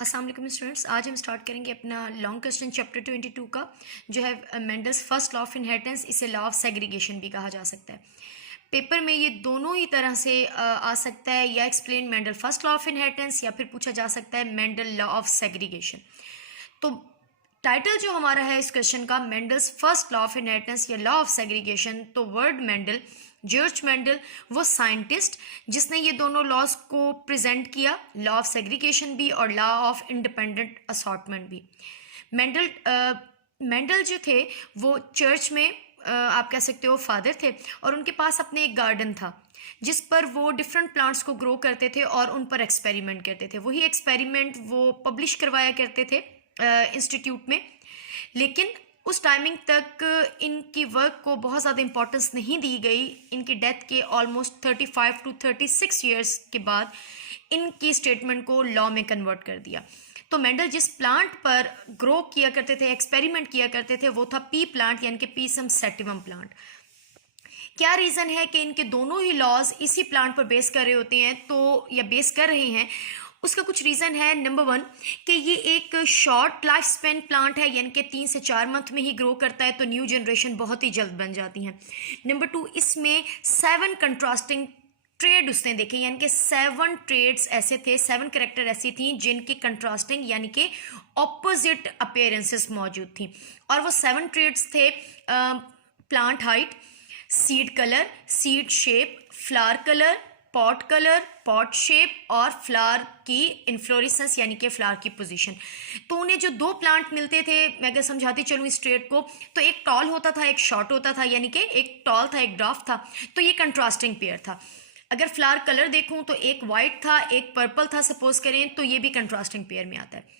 अस्सलाम वालेकुम स्टूडेंट्स, आज हम स्टार्ट करेंगे अपना लॉन्ग क्वेश्चन चैप्टर 22 का जो है Mendel's first law of inheritance. इसे लॉ ऑफ सेग्रीगेशन भी कहा जा सकता है। पेपर में ये दोनों ही तरह से आ सकता है, या explain Mendel first law of inheritance या फिर पूछा जा सकता है मेंडल लॉ ऑफ सेग्रीगेशन। तो टाइटल जो हमारा है इस क्वेश्चन का Mendel's first law of inheritance या लॉ ऑफ सेग्रीगेशन। तो वर्ड मेंडल, जॉर्ज मेंडल वो साइंटिस्ट जिसने ये दोनों लॉज को प्रेजेंट किया, लॉ ऑफ सेग्रीगेशन भी और लॉ ऑफ इंडिपेंडेंट असॉर्टमेंट भी। मेंडल जो थे वो चर्च में आप कह सकते हो फादर थे, और उनके पास अपने एक गार्डन था जिस पर वो डिफरेंट प्लांट्स को ग्रो करते थे और उन पर एक्सपेरिमेंट करते थे। वही एक्सपेरिमेंट वो पब्लिश करवाया करते थे इंस्टीट्यूट में। लेकिन उस टाइमिंग तक इनकी वर्क को बहुत ज़्यादा इंपॉर्टेंस नहीं दी गई। इनकी डेथ के ऑलमोस्ट 35 to 36 ईयर्स के बाद इनकी स्टेटमेंट को लॉ में कन्वर्ट कर दिया। तो मेंडल जिस प्लांट पर ग्रो किया करते थे, एक्सपेरिमेंट किया करते थे, वो था पी प्लांट यानी कि पीसम सेटिवम प्लांट। क्या रीज़न है कि इनके दोनों ही लॉज इसी प्लांट पर बेस कर रहे होते हैं, तो या बेस कर रहे हैं? उसका कुछ रीज़न है। नंबर 1 कि ये एक शॉर्ट लाइफ स्पेन प्लांट है, यानी कि 3 से 4 मंथ में ही ग्रो करता है, तो न्यू जनरेशन बहुत ही जल्द बन जाती हैं। नंबर 2, इसमें 7 कंट्रास्टिंग ट्रेड उसने देखे, यानी कि 7 ट्रेड्स ऐसे थे, 7 कैरेक्टर ऐसी थी जिनकी कंट्रास्टिंग यानी कि ऑपोजिट अपीयरेंसेस मौजूद थी। और वो 7 ट्रेड्स थे plant height, seed colour, seed shape, flower colour, pot colour, pot shape और फ्लावर की इन्फ्लोरेसेंस यानी कि फ्लावर की पोजीशन। तो उन्हें जो 2 प्लांट मिलते थे, मैं अगर समझाती चलूँ इस ट्रेड को, तो एक टॉल होता था, एक शॉर्ट होता था, यानी कि एक टॉल था, एक ड्राफ्ट था। तो ये कंट्रास्टिंग पेयर था। अगर फ्लावर कलर देखूँ तो एक वाइट था, एक पर्पल था सपोज करें, तो ये भी कंट्रास्टिंग पेयर में आता है।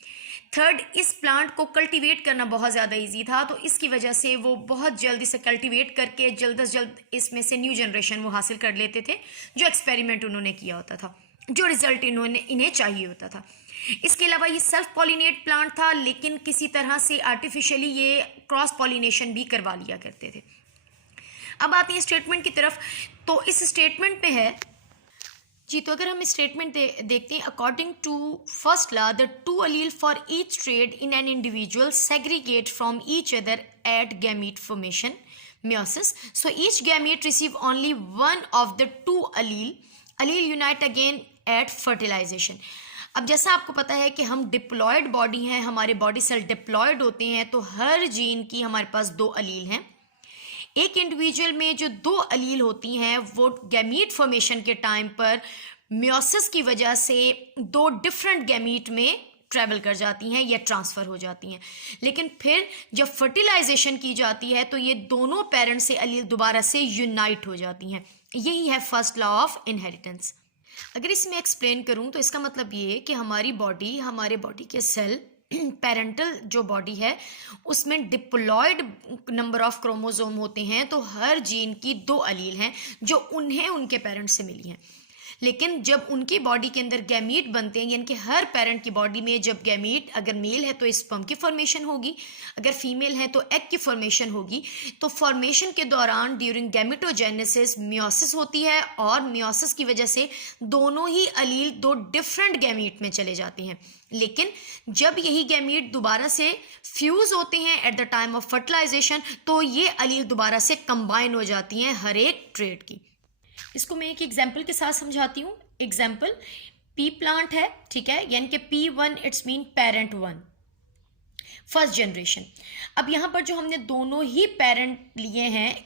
थर्ड, इस प्लांट को कल्टीवेट करना बहुत ज़्यादा इजी था, तो इसकी वजह से वो बहुत जल्द इसे कल्टीवेट करके जल्द से जल्द इसमें से न्यू जनरेशन वो हासिल कर लेते थे, जो एक्सपेरिमेंट उन्होंने किया होता था, जो रिजल्ट इन्हें चाहिए होता था। इसके अलावा ये सेल्फ पॉलिनेट प्लांट था, लेकिन किसी तरह से आर्टिफिशियली ये क्रॉस पॉलिनेशन भी करवा लिया करते थे। अब आते हैं स्टेटमेंट की तरफ। तो इस स्टेटमेंट पे है जी, तो अगर हम स्टेटमेंट देखते हैं, according to first law the 2 allele for each trait in an individual segregate from each other at gamete formation meiosis. So each gamete receive only one of the 2 allele unite again at fertilization. अब जैसा आपको पता है कि हम diploid body हैं, हमारे body cell diploid होते हैं, तो हर जीन की हमारे पास 2 allele हैं। एक इंडिविजुअल में जो 2 allele होती हैं वो गैमीट फॉर्मेशन के टाइम पर मियोसिस की वजह से 2 डिफरेंट गैमीट में ट्रैवल कर जाती हैं या ट्रांसफ़र हो जाती हैं। लेकिन फिर जब फर्टिलाइजेशन की जाती है तो ये दोनों पेरेंट से allele दोबारा से यूनाइट हो जाती हैं। यही है फर्स्ट लॉ ऑफ इनहेरिटेंस। अगर इसमें एक्सप्लेन करूँ तो इसका मतलब ये है कि हमारी बॉडी, हमारे बॉडी के सेल, पेरेंटल जो बॉडी है उसमें डिप्लॉयड नंबर ऑफ क्रोमोसोम होते हैं, तो हर जीन की 2 allele हैं जो उन्हें उनके पेरेंट से मिली हैं। लेकिन जब उनकी बॉडी के अंदर गैमीट बनते हैं, यानी कि हर पेरेंट की बॉडी में जब गैमीट, अगर मेल है तो स्पर्म की फॉर्मेशन होगी, अगर फीमेल है तो एग की फॉर्मेशन होगी। तो फॉर्मेशन के दौरान ड्यूरिंग गैमेटोजेनेसिस मियोसिस होती है, और मियोसिस की वजह से दोनों ही allele 2 डिफरेंट गैमीट में चले जाते हैं। लेकिन जब यही गैमीट दोबारा से फ्यूज़ होते हैं at the time of fertilisation, तो ये allele दोबारा से कंबाइन हो जाती हैं हर एक ट्रेड की। इसको मैं एक एग्जाम्पल के साथ समझाती हूँ। एग्जाम्पल, पी प्लांट है, ठीक है, यानी कि P1 it's mean parent 1 first generation. अब यहाँ पर जो हमने दोनों ही पेरेंट लिए हैं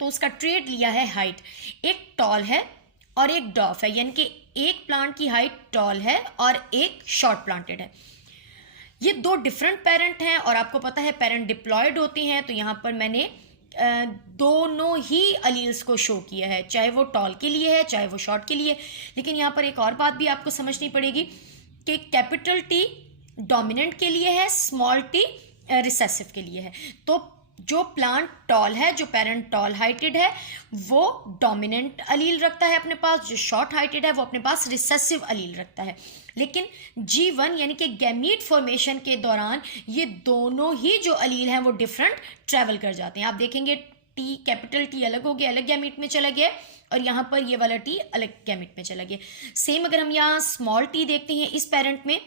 तो उसका ट्रेड लिया है हाइट। एक टॉल है और एक डॉफ है, यानी कि एक प्लांट की हाइट टॉल है और एक शॉर्ट प्लांटेड है। ये 2 डिफरेंट पेरेंट हैं, और आपको पता है पेरेंट डिप्लॉयड होते हैं, तो यहाँ पर मैंने दोनों ही allele को शो किया है, चाहे वो टॉल के लिए है चाहे वो शॉर्ट के लिए। लेकिन यहाँ पर एक और बात भी आपको समझनी पड़ेगी कि कैपिटल T डोमिनेंट के लिए है, स्मॉल t रिसेसिव के लिए है। तो जो प्लांट टॉल है, जो पेरेंट टॉल हाइटेड है, वो डोमिनेंट allele रखता है अपने पास, जो शॉर्ट हाइटेड है वो अपने पास रिसेसिव allele रखता है। लेकिन G1 यानी कि गैमीट फॉर्मेशन के दौरान ये दोनों ही जो allele हैं वो डिफरेंट ट्रैवल कर जाते हैं। आप देखेंगे T, कैपिटल T अलग हो गया, अलग गैमीट में चला गया, और यहाँ पर ये वाला T अलग गैमीट में चला गया। सेम अगर हम यहाँ स्मॉल t देखते हैं इस पेरेंट में,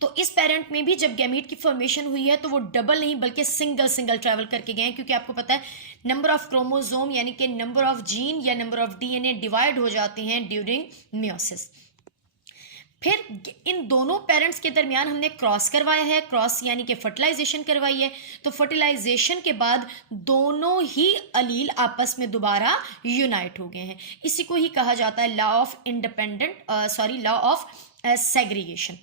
तो इस पेरेंट में भी जब गैमीट की फॉर्मेशन हुई है तो वो डबल नहीं बल्कि सिंगल सिंगल ट्रैवल करके गए हैं, क्योंकि आपको पता है नंबर ऑफ क्रोमोसोम यानी कि नंबर ऑफ जीन या नंबर ऑफ डीएनए डिवाइड हो जाते हैं ड्यूरिंग मियोसिस। फिर इन दोनों पेरेंट्स के दरमियान हमने क्रॉस करवाया है, क्रॉस यानी कि फर्टिलाइजेशन करवाई है। तो फर्टिलाइजेशन के बाद दोनों ही अलील आपस में दोबारा यूनाइट हो गए हैं। इसी को ही कहा जाता है law of law of segregation.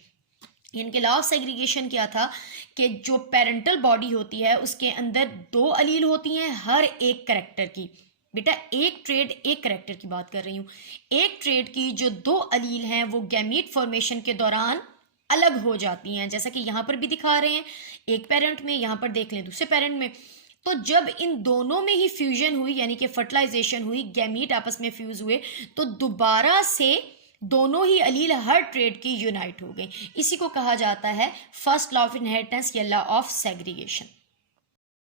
इनके लॉ ऑफ सेग्रीगेशन क्या था कि जो पेरेंटल बॉडी होती है उसके अंदर दो अलील होती हैं हर एक करेक्टर की। बेटा एक ट्रेड एक करेक्टर की बात कर रही हूँ। एक ट्रेड की जो दो अलील हैं वो गैमीट फॉर्मेशन के दौरान अलग हो जाती हैं, जैसा कि यहाँ पर भी दिखा रहे हैं, एक पेरेंट में, यहाँ पर देख लें दूसरे पेरेंट में। तो जब इन दोनों में ही फ्यूजन हुई यानी कि फर्टिलाइजेशन हुई, गैमीट आपस में फ्यूज हुए, तो दोबारा से दोनों ही अलील हर ट्रेड की यूनाइट हो गई। इसी को कहा जाता है फर्स्ट लॉ ऑफ इनहेरिटेंस या लॉ ऑफ सेग्रीगेशन।